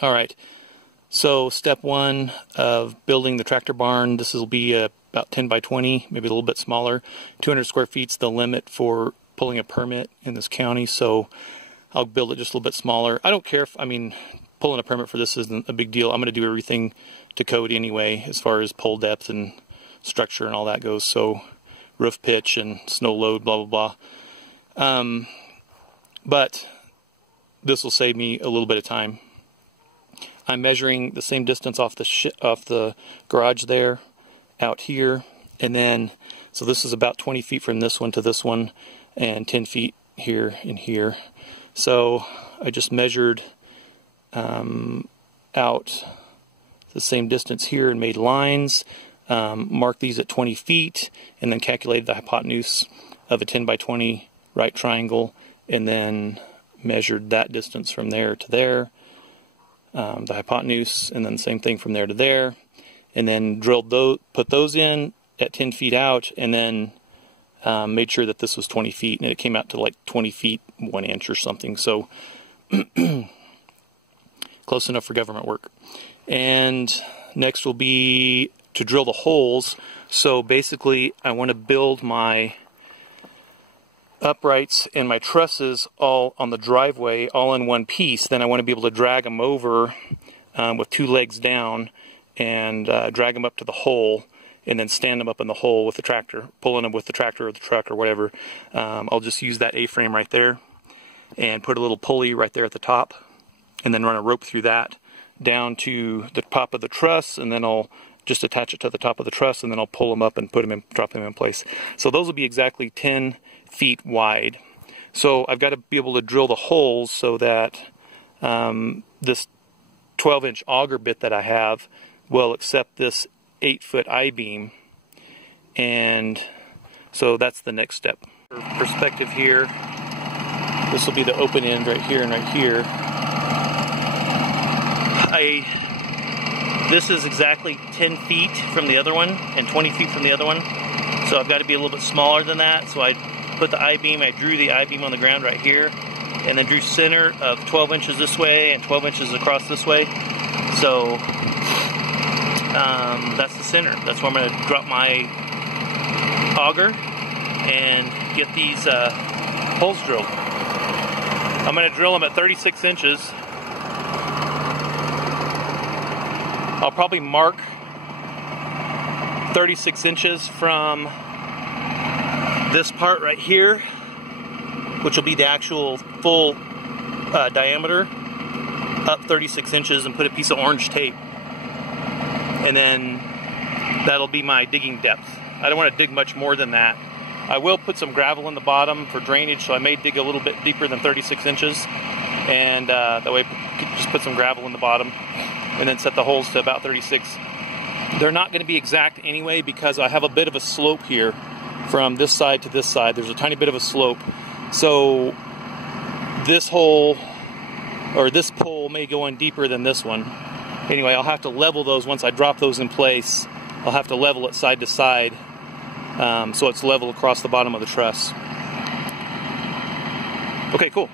All right, so step one of building the tractor barn, this will be about 10 by 20, maybe a little bit smaller. 200 square feet's the limit for pulling a permit in this county, so I'll build it just a little bit smaller. I don't care if, I mean, pulling a permit for this isn't a big deal. I'm going to do everything to code anyway as far as pole depth and structure and all that goes, so roof pitch and snow load, blah blah blah. But this will save me a little bit of time. I'm measuring the same distance off the garage there, out here, and then so this is about 20 feet from this one to this one, and 10 feet here and here. So I just measured out the same distance here and made lines, marked these at 20 feet, and then calculated the hypotenuse of a 10 by 20 right triangle, and then measured that distance from there to there, the hypotenuse, and then the same thing from there to there, and then drilled those, put those in at 10 feet out, and then made sure that this was 20 feet, and it came out to like 20 feet 1 inch or something, so close enough for government work. And next will be to drill the holes. So basically I want to build my uprights and my trusses all on the driveway all in one piece. Then I want to be able to drag them over with 2 legs down and drag them up to the hole, and then stand them up in the hole with the tractor, pulling them with the tractor or the truck or whatever. I'll just use that A-frame right there and put a little pulley right there at the top, and then run a rope through that down to the top of the truss, and then I'll just attach it to the top of the truss, and then I'll pull them up and put them in, drop them in place. So those will be exactly 10 feet wide. So I've got to be able to drill the holes so that this 12-inch auger bit that I have will accept this 8-foot I-beam, and so that's the next step. For perspective here, this will be the open end right here and right here. This is exactly 10 feet from the other one and 20 feet from the other one, so I've got to be a little bit smaller than that. So I put the I-beam, I drew the I-beam on the ground right here, and then drew center of 12 inches this way and 12 inches across this way. So that's the center. That's where I'm going to drop my auger and get these holes drilled. I'm going to drill them at 36 inches. I'll probably mark 36 inches from this part right here, which will be the actual full diameter, up 36 inches, and put a piece of orange tape. And then that'll be my digging depth. I don't want to dig much more than that. I will put some gravel in the bottom for drainage, so I may dig a little bit deeper than 36 inches. And that way just put some gravel in the bottom, and then set the holes to about 36. They're not going to be exact anyway, because I have a bit of a slope here from this side to this side. There's a tiny bit of a slope. So this hole, or this pole, may go in deeper than this one. Anyway, I'll have to level those once I drop those in place. I'll have to level it side to side, so it's level across the bottom of the truss. Okay, cool.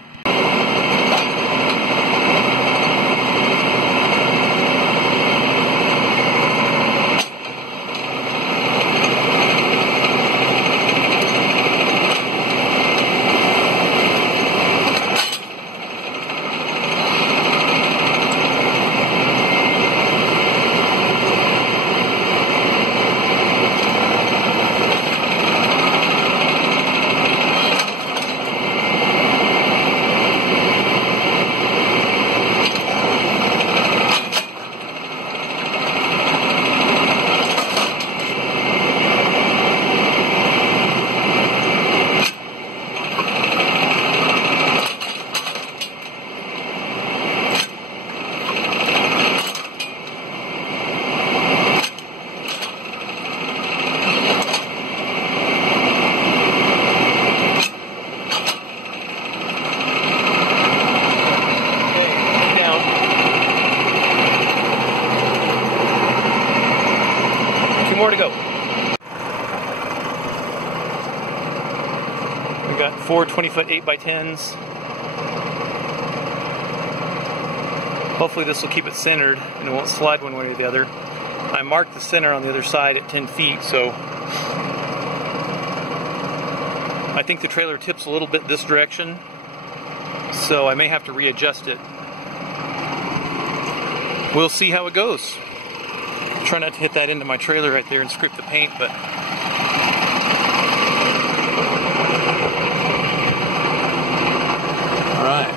More to go. We've got 4 20-foot 8x10s. Hopefully this will keep it centered and it won't slide one way or the other. I marked the center on the other side at 10 feet, so I think the trailer tips a little bit this direction, so I may have to readjust it. We'll see how it goes. Try not to hit that into my trailer right there and scrape the paint, but all right.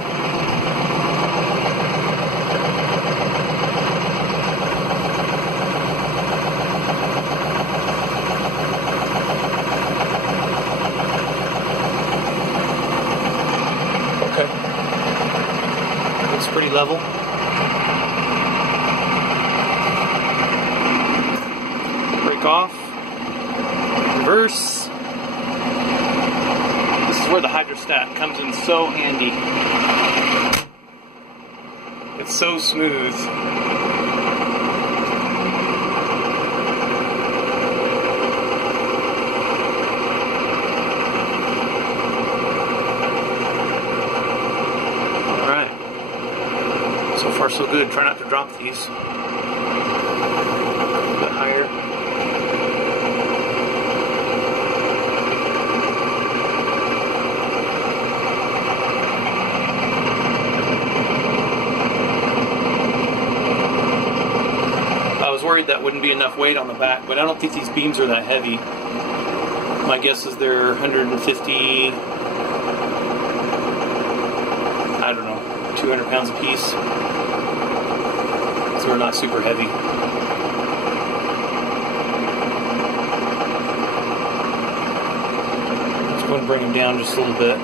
Okay. Looks pretty level. Off, reverse. This is where the hydrostat comes in so handy. It's so smooth. All right. So far so good. Try not to drop these. A bit higher. Worried that wouldn't be enough weight on the back, but I don't think these beams are that heavy. My guess is they're 150, I don't know, 200 pounds a piece. So they're not super heavy. Just going to bring them down just a little bit.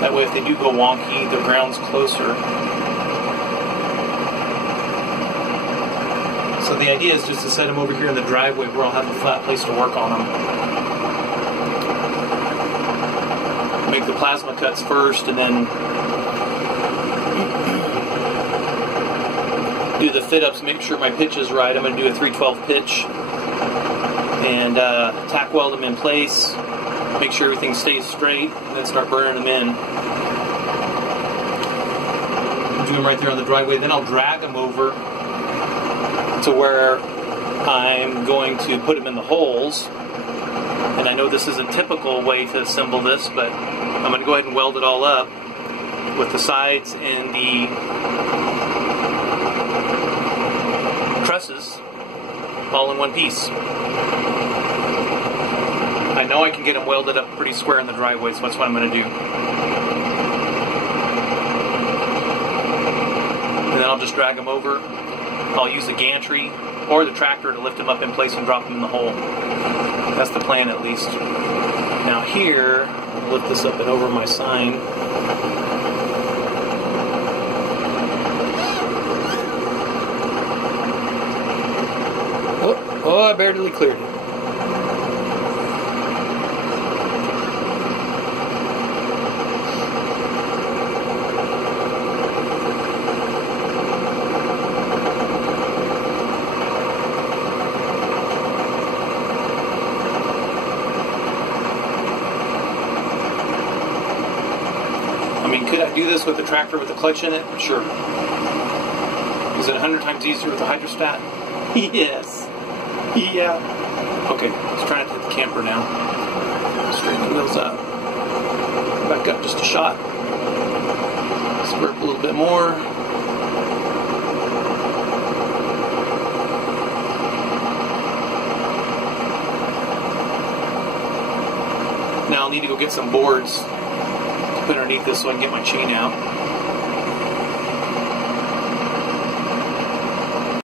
That way if they do go wonky, the ground's closer. So the idea is just to set them over here in the driveway where I'll have a flat place to work on them. Make the plasma cuts first and then do the fit ups, make sure my pitch is right. I'm going to do a 312 pitch and tack weld them in place. Make sure everything stays straight, and then start burning them in. Do them right there on the driveway. Then I'll drag them over to where I'm going to put them in the holes. And I know this isn't a typical way to assemble this, but I'm going to go ahead and weld it all up with the sides and the trusses all in one piece. I know I can get them welded up pretty square in the driveway, so that's what I'm going to do. And then I'll just drag them over. I'll use the gantry or the tractor to lift them up in place and drop them in the hole. That's the plan, at least. Now here, I'll lift this up and over my sign. Oh, I barely cleared it. Could I do this with the tractor with the clutch in it? Sure. Is it 100 times easier with the hydrostat? Yes. Yeah. Okay, let's try not to hit the camper now. Straighten the wheels up. Back up just a shot. Squirt a little bit more. Now I'll need to go get some boards underneath this so I can get my chain out.